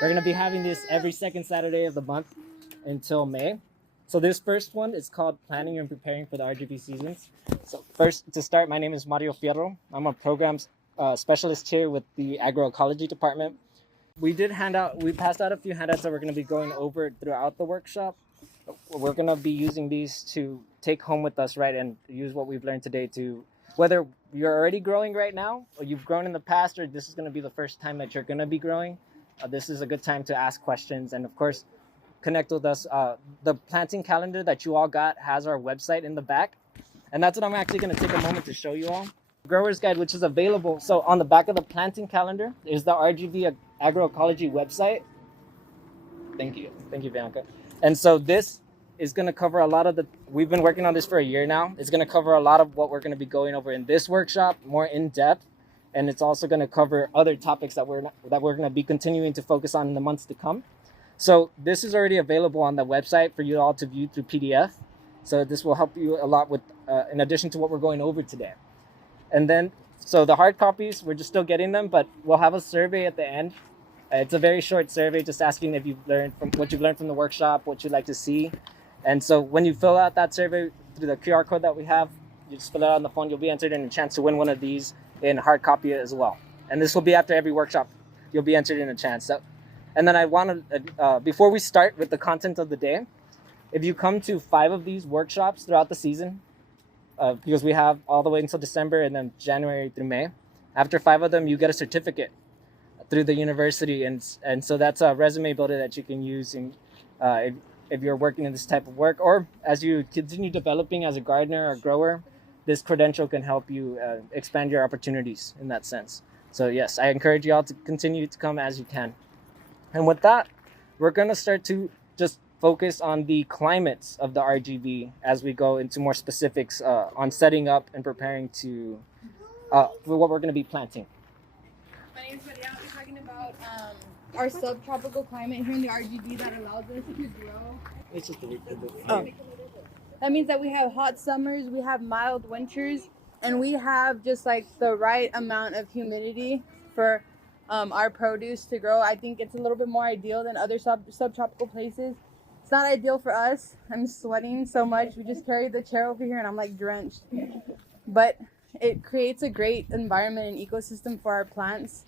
We're going to be having this every second Saturday of the month until May. So this first one is called Planning and Preparing for the RGV Seasons. So first, to start, my name is Mario Fierro. I'm a programs specialist here with the Agroecology Department. We passed out a few handouts that we're going to be going over throughout the workshop. We're going to be using these to take home with us, right, and use what we've learned today to, whether you're already growing right now, or you've grown in the past, or this is going to be the first time that you're going to be growing. This is a good time to ask questions and, of course, connect with us. The planting calendar that you all got has our website in the back, and that's what I'm actually going to take a moment to show you all. Grower's Guide, which is available. So on the back of the planting calendar is the RGV Agroecology website. Thank you, Bianca. And so this is going to cover a lot of we've been working on this for a year now. It's going to cover a lot of what we're going to be going over in this workshop, more in depth. And it's also going to cover other topics that we're going to be continuing to focus on in the months to come. So this is already available on the website for you all to view through PDF. So this will help you a lot with, in addition to what we're going over today. And then, so the hard copies, we're just still getting them, but we'll have a survey at the end. It's a very short survey, just asking if you've learned from what you've learned from the workshop, what you'd like to see. And so when you fill out that survey through the QR code that we have, you just fill it out on the phone, you'll be entered in a chance to win one of these in hard copy as well. And this will be after every workshop. You'll be entered in a chance. So, and then I want to, before we start with the content of the day, if you come to 5 of these workshops throughout the season, because we have all the way until December and then January through May, after 5 of them, you get a certificate through the university. And so that's a resume builder that you can use if you're working in this type of work, or as you continue developing as a gardener or grower, this credential can help you expand your opportunities in that sense. So yes, I encourage you all to continue to come as you can. And with that, we're going to start to just focus on the climates of the RGV as we go into more specifics on setting up and preparing to for what we're going to be planting. My name is Maria. We're talking about our subtropical climate here in the RGV that allows us to grow. It's just That means that we have hot summers, we have mild winters, and we have just like the right amount of humidity for our produce to grow. I think it's a little bit more ideal than other subtropical places. It's not ideal for us. I'm sweating so much. We just carried the chair over here and I'm like drenched. But it creates a great environment and ecosystem for our plants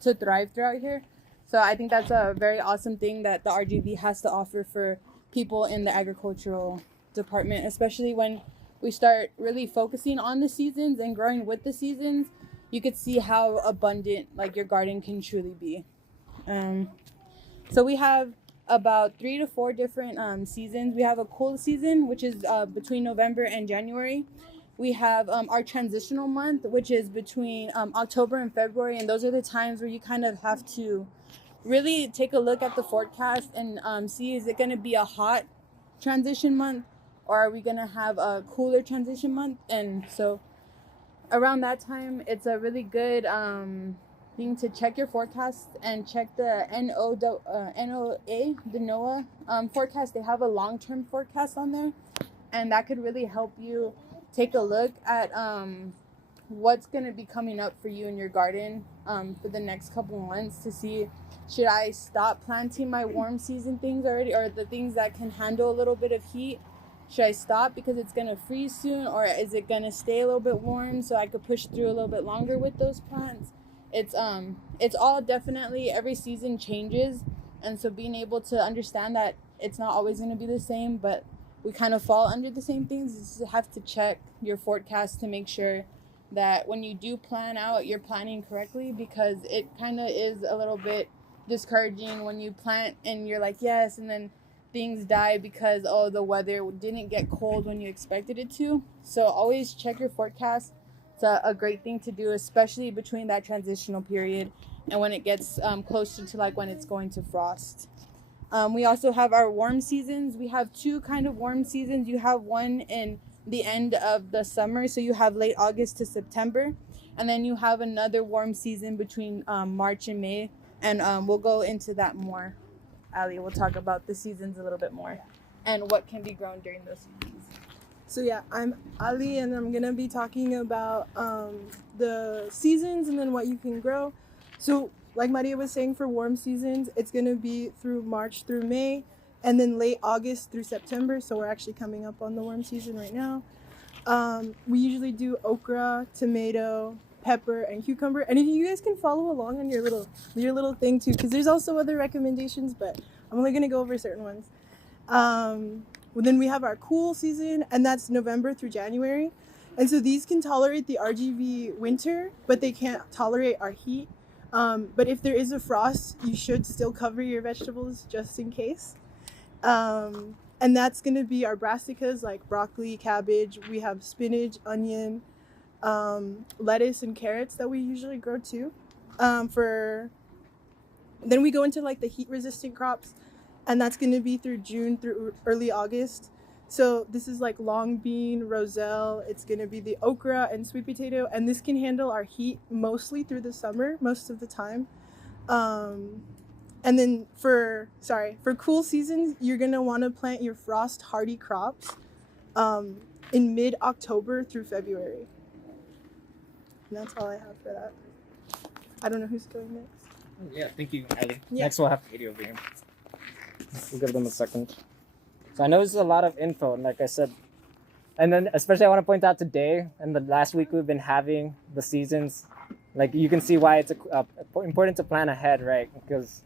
to thrive throughout here. So I think that's a very awesome thing that the RGV has to offer for people in the agricultural department, especially when we start really focusing on the seasons and growing with the seasons. You could see how abundant like your garden can truly be. So we have about 3 to 4 different seasons. We have a cool season, which is between November and January. We have our transitional month, which is between October and February, and those are the times where you kind of have to really take a look at the forecast and see, is it going to be a hot transition month, or are we going to have a cooler transition month? And so around that time, it's a really good thing to check your forecast and check the NOAA, the NOAA forecast. They have a long-term forecast on there, and that could really help you take a look at what's going to be coming up for you in your garden for the next couple months to see, should I stop planting my warm season things already, or the things that can handle a little bit of heat? Should I stop because it's going to freeze soon, or is it going to stay a little bit warm so I could push through a little bit longer with those plants? It's all definitely, every season changes, and so being able to understand that it's not always going to be the same, but we kind of fall under the same things. You have to check your forecast to make sure that when you do plan out, you're planning correctly, because it kind of is a little bit discouraging when you plant and you're like, yes, and then things die because, oh, the weather didn't get cold when you expected it to. So always check your forecast. It's a great thing to do, especially between that transitional period and when it gets closer to like when it's going to frost. We also have our warm seasons. We have 2 kind of warm seasons. You have one in the end of the summer, so you have late August to September, and then you have another warm season between March and May, and we'll go into that more. Ali will talk about the seasons a little bit more and what can be grown during those seasons. So yeah, I'm Ali, and I'm gonna be talking about the seasons and then what you can grow. So like Maria was saying, for warm seasons, it's going to be through March through May, and then late August through September. So we're actually coming up on the warm season right now. We usually do okra, tomato, pepper, and cucumber. And if you guys can follow along on your little thing too, because there's also other recommendations, but I'm only gonna go over certain ones. Well, then we have our cool season, and that's November through January. And so these can tolerate the RGV winter, but they can't tolerate our heat. But if there is a frost, you should still cover your vegetables just in case. And that's going to be our brassicas, like broccoli, cabbage. We have spinach, onion, lettuce, and carrots that we usually grow too. Then we go into like the heat resistant crops, and that's going to be through June through early August. So this is like long bean, roselle. It's going to be the okra and sweet potato, and this can handle our heat mostly through the summer, most of the time. And then for cool seasons, you're going to want to plant your frost hardy crops in mid-October through February. And that's all I have for that. I don't know who's going next. Yeah, thank you, Ali. Yeah. Next, we'll have Katie over here. We'll give them a second. So I know this is a lot of info, and like I said, and then especially I want to point out today and the last week we've been having the seasons. Like you can see why it's important to plan ahead, right? Because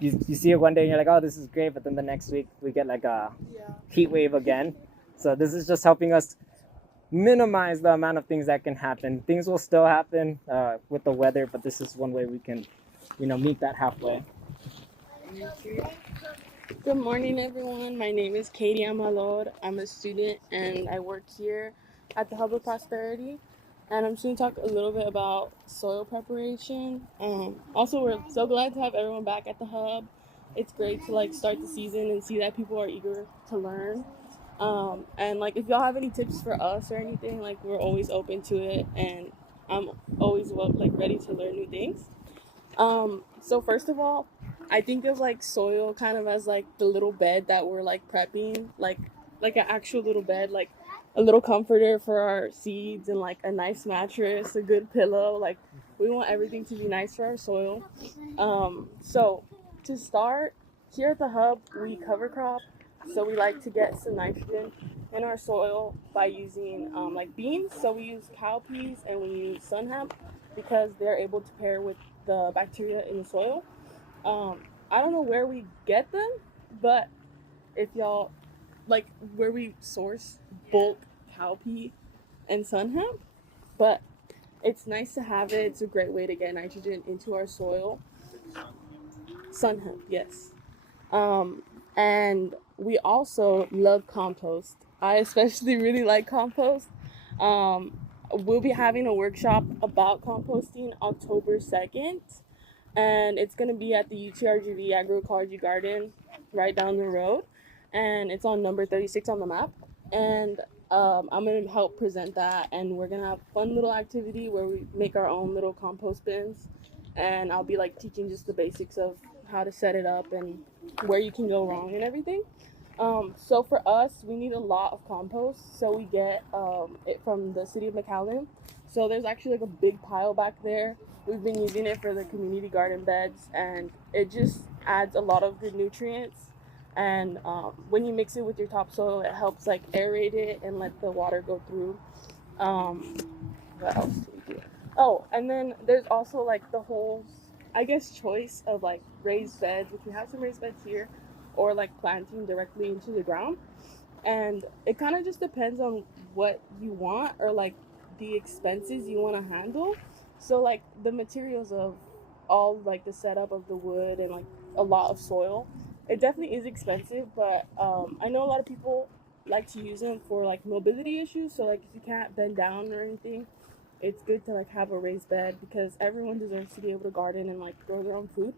you see it one day and you're like, oh, this is great, but then the next week we get like a heat wave again. So this is just helping us minimize the amount of things that can happen. Things will still happen with the weather, but this is one way we can, meet that halfway. Good morning, everyone. My name is Katie Amalor. I'm a student and I work here at the Hub of Prosperity. And I'm just going to talk a little bit about soil preparation. Also, we're so glad to have everyone back at the Hub. It's great to start the season and see that people are eager to learn. And if y'all have any tips for us or anything, we're always open to it. And I'm always ready to learn new things. So first of all, I think of soil kind of as the little bed that we're prepping, like an actual little bed, a little comforter for our seeds and a nice mattress, a good pillow. We want everything to be nice for our soil. So to start, here at the Hub, we cover crop. So we like to get some nitrogen in our soil by using beans. So we use cowpeas and we use sun hemp because they're able to pair with the bacteria in the soil. I don't know where we get them, but if y'all where we source bulk cowpea and sun hemp, but it's nice to have it. It's a great way to get nitrogen into our soil. Sun hemp, yes. And we also love compost. I especially really like compost. We'll be having a workshop about composting October 2nd. And it's going to be at the UTRGV Agroecology Garden right down the road. And it's on number 36 on the map. And I'm going to help present that. And we're going to have a fun little activity where we make our own little compost bins. And I'll be teaching just the basics of how to set it up and where you can go wrong and everything. So for us, we need a lot of compost. So we get it from the city of McAllen. So there's actually a big pile back there. We've been using it for the community garden beds, and it just adds a lot of good nutrients. And when you mix it with your topsoil, it helps aerate it and let the water go through. What else do we do? Oh, and then there's also the whole, choice of raised beds, which we have some raised beds here, or planting directly into the ground. And it kind of just depends on what you want or the expenses you want to handle. So the materials of all the setup of the wood and a lot of soil, it definitely is expensive, but I know a lot of people like to use them for mobility issues. So if you can't bend down or anything, it's good to have a raised bed because everyone deserves to be able to garden and grow their own food.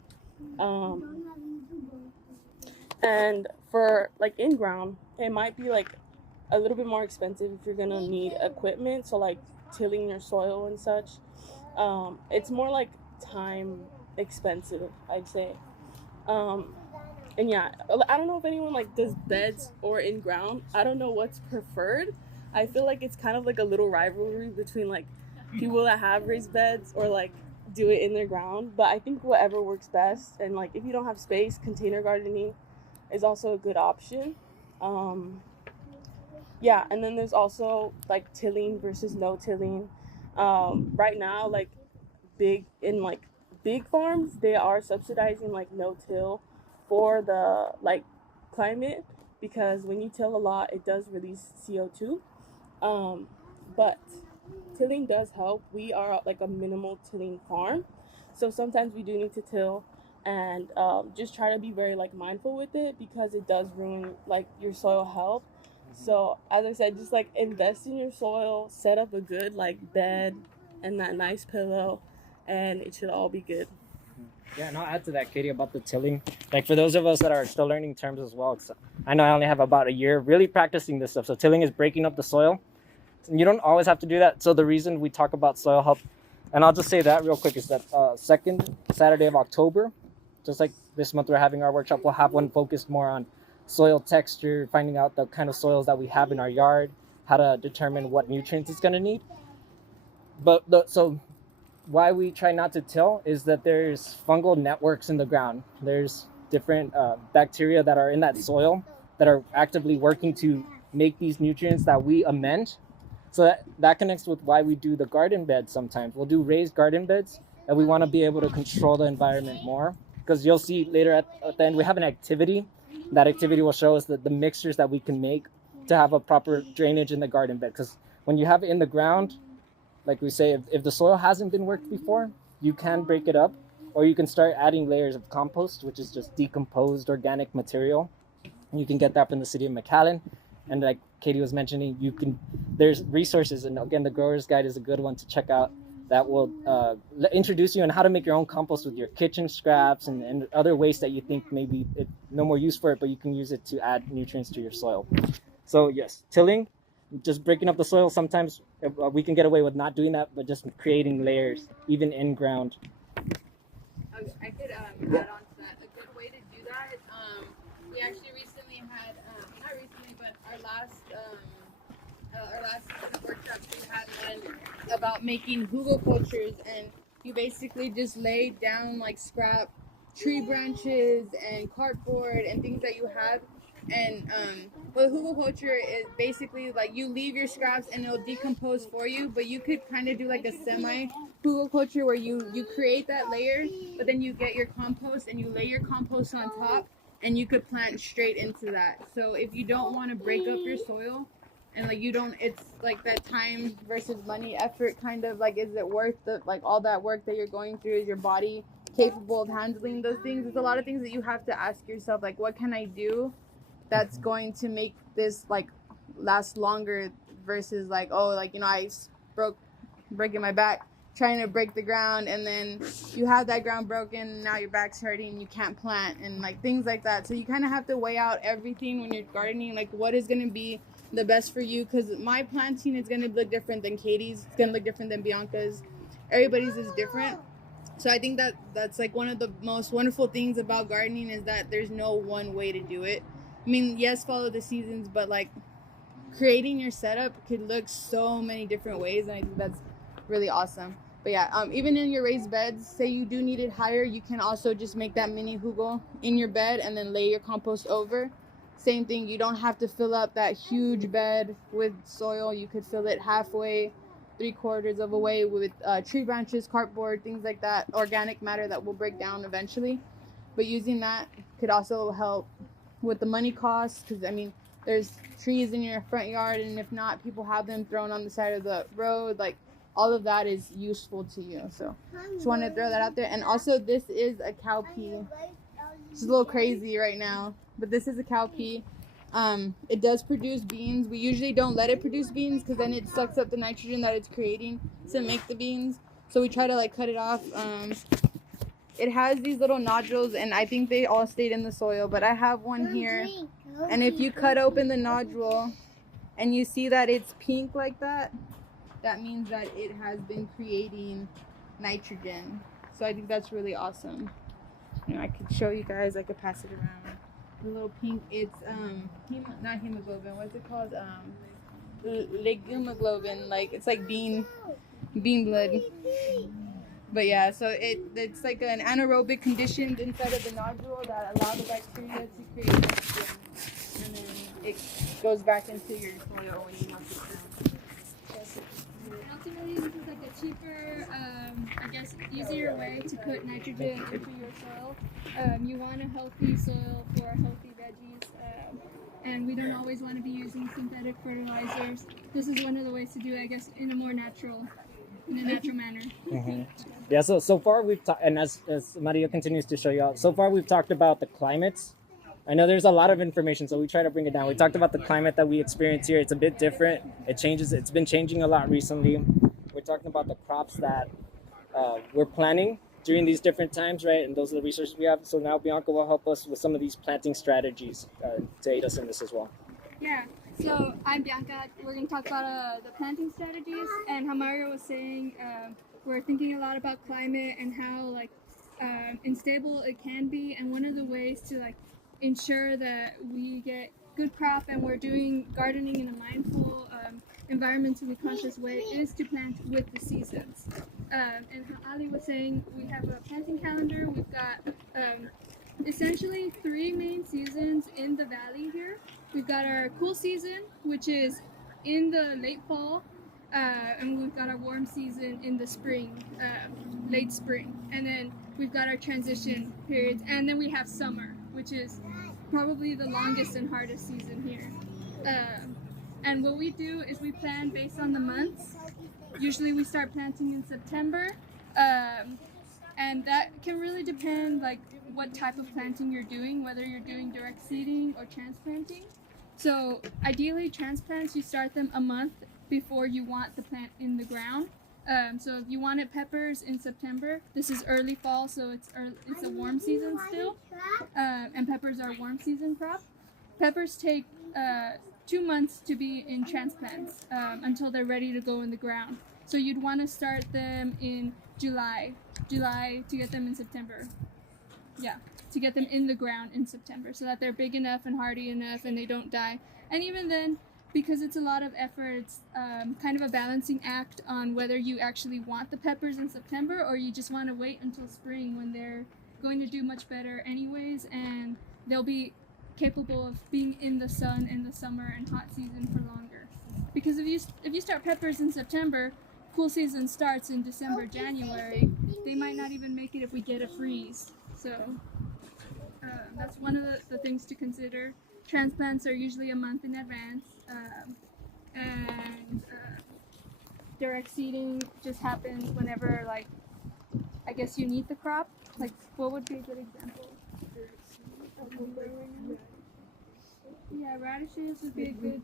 And for in ground, it might be a little bit more expensive if you're gonna need equipment. So tilling your soil and such. It's more time expensive, I'd say. And yeah, I don't know if anyone does beds or in ground. I don't know what's preferred. I feel it's kind of a little rivalry between people that have raised beds or do it in the ground, but I think whatever works best. And like if you don't have space, container gardening is also a good option. Yeah, and then there's also like tilling versus no tilling. Right now, like like big farms, they are subsidizing like no till for the like climate, because when you till a lot, it does release CO2. Um, but tilling does help. We are like a minimal tilling farm, so sometimes we do need to till, and just try to be very like mindful with it, because it does ruin like your soil health. So as I said, just like invest in your soil, set up a good like bed and that nice pillow, and it should all be good. Yeah, and I'll add to that, Katie, about the tilling. Like for those of us that are still learning terms as well, 'cause I know I only have about a year really practicing this stuff. So tilling is breaking up the soil. And you don't always have to do that. So the reason we talk about soil health, and I'll just say that real quick, is that second Saturday of October, just like this month we're having our workshop, we'll have one focused more on soil texture, finding out the kind of soils that we have in our yard, how to determine what nutrients it's going to need. So why we try not to till is that there's fungal networks in the ground. There's different bacteria that are in that soil that are actively working to make these nutrients that we amend. So that connects with why we do the garden beds sometimes. We'll do raised garden beds, and we want to be able to control the environment more. Because you'll see later at the end, we have an activity. That activity will show us the mixtures that we can make to have a proper drainage in the garden bed. Because when you have it in the ground, like we say, if the soil hasn't been worked before, you can break it up, or you can start adding layers of compost, which is just decomposed organic material. You can get that from the city of McAllen. And like Katie was mentioning, there's resources, and again, the Grower's Guide is a good one to check out, that will introduce you on how to make your own compost with your kitchen scraps and other waste that you think maybe no more use for it, but you can use it to add nutrients to your soil. So yes, tilling, just breaking up the soil. Sometimes we can get away with not doing that, but just creating layers, even in ground. I could add on to that. A good way to do that, we actually recently had, not recently, but our last workshop, we had one about making hugelkulturs, and you basically just lay down like scrap tree branches and cardboard and things that you have. And what hugelkultur is basically like you leave your scraps and it'll decompose for you, but you could kind of do like a semi hugelkultur where you create that layer, but then you get your compost and you lay your compost on top, and you could plant straight into that. So if you don't want to break up your soil, and like you don't, it's like that time versus money effort kind of like, is it worth the like all that work that you're going through? Is your body capable of handling those things? There's a lot of things that you have to ask yourself, like what can I do that's going to make this like last longer, versus like, oh, like, you know, I breaking my back trying to break the ground, and then you have that ground broken, now your back's hurting, you can't plant, and like things like that. So you kind of have to weigh out everything when you're gardening, like what is going to be the best for you, because my planting is going to look different than Katie's, it's going to look different than Bianca's, everybody's is different. So I think that's like one of the most wonderful things about gardening, is that there's no one way to do it. I mean, yes, follow the seasons, but like creating your setup could look so many different ways, and I think that's really awesome. But yeah, even in your raised beds, say you do need it higher, you can also just make that mini hugel in your bed and then lay your compost over. Same thing, you don't have to fill up that huge bed with soil. You could fill it halfway, 3/4 of a way with tree branches, cardboard, things like that, organic matter that will break down eventually. But using that could also help with the money costs, because I mean, there's trees in your front yard, and if not, people have them thrown on the side of the road. Like all of that is useful to you. So just want to throw that out there. And also, this is a cowpea. It's a little crazy right now, but this is a cowpea. It does produce beans. We usually don't let it produce beans, because then it sucks up the nitrogen that it's creating to make the beans. So we try to like cut it off. It has these little nodules, and I think they all stayed in the soil, but I have one here. And if you cut open the nodule and you see that it's pink like that, that means that it has been creating nitrogen. So I think that's really awesome. You know, I could show you guys, I could pass it around. The little pink, it's not hemoglobin, what's it called? Legumoglobin, like it's like bean blood. But yeah, so it's like an anaerobic conditions inside of the nodule that allow the bacteria to create nitrogen, and then it goes back into your soil when you knock it down. And ultimately, this is like a cheaper, I guess, easier way to put nitrogen into your soil. You want a healthy soil for healthy veggies, and we don't always want to be using synthetic fertilizers. This is one of the ways to do it, I guess, in a natural manner. Mm-hmm. Yeah, so far we've talked, and as Maria continues to show you out, so far we've talked about the climates. I know there's a lot of information, so we try to bring it down. We talked about the climate that we experience here. It's a bit different. It changes. It's been changing a lot recently. We're talking about the crops that we're planting during these different times, right? And those are the resources we have. So now Bianca will help us with some of these planting strategies to aid us in this as well. Yeah. So I'm Bianca. We're going to talk about the planting strategies, and how Mario was saying, we're thinking a lot about climate and how unstable it can be, and one of the ways to ensure that we get good crop and we're doing gardening in a mindful, environmentally conscious way is to plant with the seasons. And how Ali was saying, we have a planting calendar. We've got essentially 3 main seasons in the valley here. We've got our cool season, which is in the late fall, and we've got our warm season in the spring, late spring, and then we've got our transition periods, and then we have summer, which is probably the longest and hardest season here. And what we do is we plan based on the months. Usually we start planting in September, and that can really depend what type of planting you're doing, whether you're doing direct seeding or transplanting. So ideally transplants, you start them a month before you want the plant in the ground. So if you wanted peppers in September, this is early fall, so it's a warm season still, and peppers are a warm season crop. Peppers take 2 months to be in transplants until they're ready to go in the ground. So you'd want to start them in July to get them in September. Yeah, to get them in the ground in September so that they're big enough and hardy enough and they don't die. And even then, because it's a lot of effort, it's kind of a balancing act on whether you actually want the peppers in September or you just want to wait until spring when they're going to do much better anyways, and they'll be capable of being in the sun in the summer and hot season for longer. Because if you start peppers in September, cool season starts in December, January, they might not even make it if we get a freeze. So that's one of the things to consider. Transplants are usually a month in advance, and direct seeding just happens whenever, I guess you need the crop. What would be a good example? Yeah, radishes would be a good.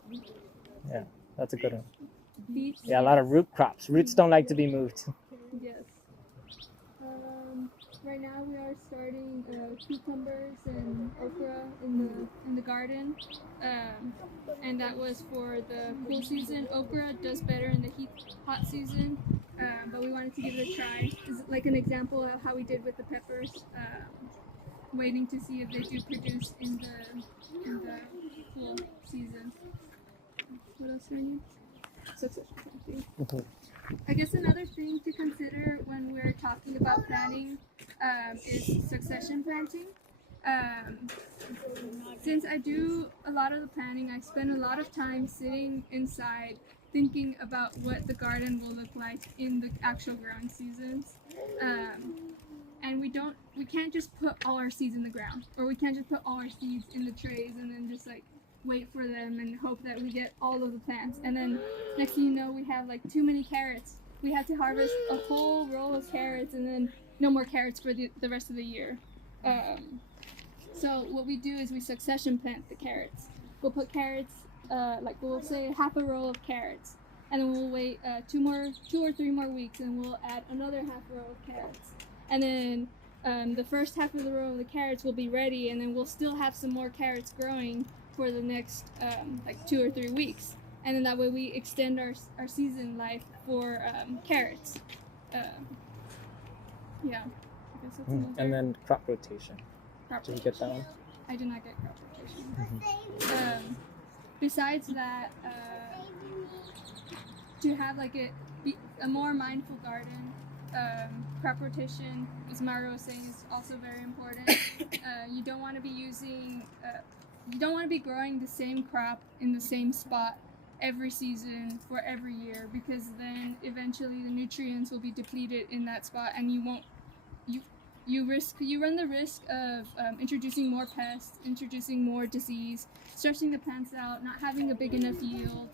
Yeah, that's a good one. Beets. Yeah, a lot of root crops. Roots don't like to be moved. Yes. Right now we are starting cucumbers and okra in the garden, and that was for the cool season. Okra does better in the hot season, but we wanted to give it a try. This is like an example of how we did with the peppers, waiting to see if they do produce in the cool season. What else do we need? Succession planting. I guess another thing to consider when we're talking about planting is succession planting. Since I do a lot of the planting, I spend a lot of time sitting inside thinking about what the garden will look like in the actual growing seasons. And we can't just put all our seeds in the ground, or we can't just put all our seeds in the trays and then just wait for them and hope that we get all of the plants. And then next thing you know, we have too many carrots. We have to harvest a whole row of carrots and then no more carrots for the rest of the year. So what we do is we succession plant the carrots. We'll put carrots, we'll say half a row of carrots, and then we'll wait 2 or 3 more weeks, and we'll add another half row of carrots. And then the first half of the row of the carrots will be ready, and then we'll still have some more carrots growing for the next 2 or 3 weeks. And then that way we extend our season life for carrots. Yeah, I guess that's another. And then crop rotation. Crop Did you get that one? I did not get crop rotation. Besides that, to have a more mindful garden, crop rotation, as Mario was saying, is also very important. You don't want to be growing the same crop in the same spot every season for every year, because then eventually the nutrients will be depleted in that spot, and you run the risk of introducing more pests, introducing more disease, stressing the plants out, not having a big enough yield.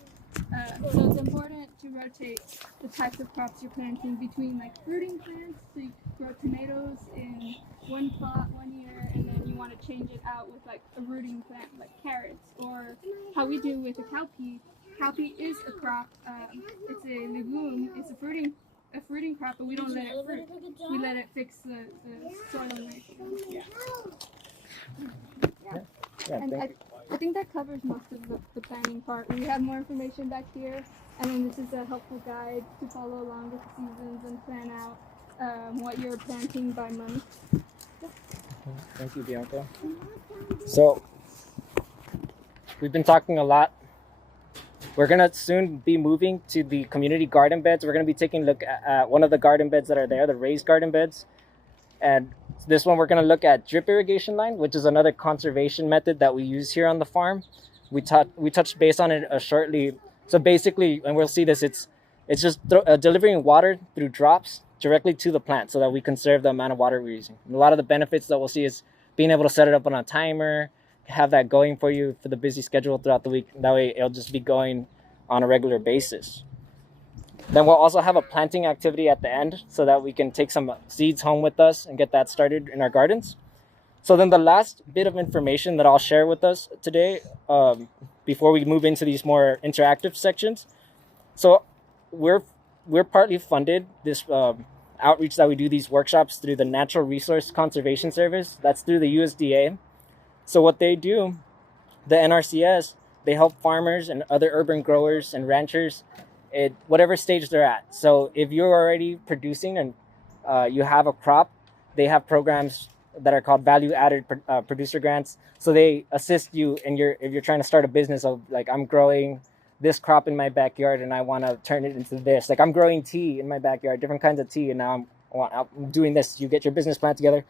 So it's important to rotate the types of crops you're planting between like fruiting plants. So you grow tomatoes in one plot one year, and then you want to change it out with like a rooting plant like carrots, or how we do with the cowpea. Cowpea is a crop. It's a legume. It's a fruiting crop, but we don't let it fruit. We let it fix the soil nitrogen. Yeah. And I think that covers most of the planning part. We have more information back here, and then this is a helpful guide to follow along with the seasons and plan out what you're planting by month. Thank you, Bianca. So we've been talking a lot. We're going to soon be moving to the community garden beds. We're going to be taking a look at one of the garden beds that are there, the raised garden beds. And this one, we're going to look at drip irrigation line, which is another conservation method that we use here on the farm. We touched base on it shortly. So basically, and we'll see this, it's just delivering water through drops directly to the plant so that we conserve the amount of water we're using. And a lot of the benefits that we'll see is being able to set it up on a timer, have that going for you for the busy schedule throughout the week. That way it'll just be going on a regular basis. Then we'll also have a planting activity at the end so that we can take some seeds home with us and get that started in our gardens. So then the last bit of information that I'll share with us today, before we move into these more interactive sections. So we're partly funded this outreach that we do, these workshops, through the Natural Resource Conservation Service. That's through the USDA. So what they do, the NRCS, they help farmers and other urban growers and ranchers at whatever stage they're at. So if you're already producing and you have a crop, they have programs that are called value-added producer grants. So they assist you if you're trying to start a business of like, I'm growing this crop in my backyard and I want to turn it into this. Like, I'm growing tea in my backyard, different kinds of tea, and now I'm doing this. You get your business plan together.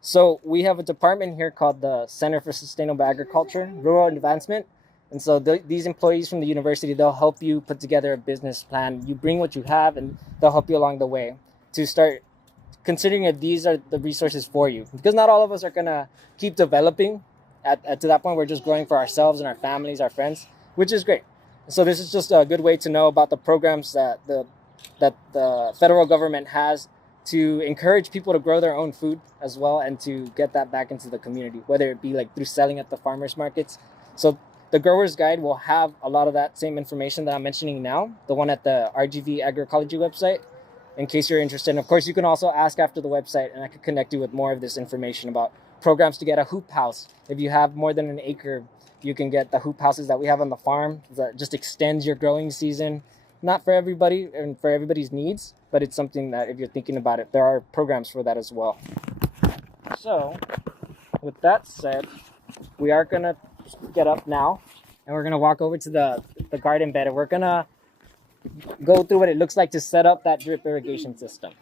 So we have a department here called the Center for Sustainable Agriculture, Rural Advancement. And so these employees from the university, they'll help you put together a business plan. You bring what you have, and they'll help you along the way to start considering if these are the resources for you. Because not all of us are going to keep developing to that point. We're just growing for ourselves and our families, our friends, which is great. So this is just a good way to know about the programs that the federal government has to encourage people to grow their own food as well, and to get that back into the community, whether it be like through selling at the farmers markets. So the Grower's Guide will have a lot of that same information that I'm mentioning now, the one at the RGV Agroecology website, in case you're interested. And of course, you can also ask after the website, and I can connect you with more of this information about programs to get a hoop house. If you have more than an acre, you can get the hoop houses that we have on the farm that just extends your growing season. Not for everybody and for everybody's needs, but it's something that if you're thinking about it, there are programs for that as well. So with that said, we are going to get up now and we're going to walk over to the garden bed, and we're going to go through what it looks like to set up that drip irrigation system.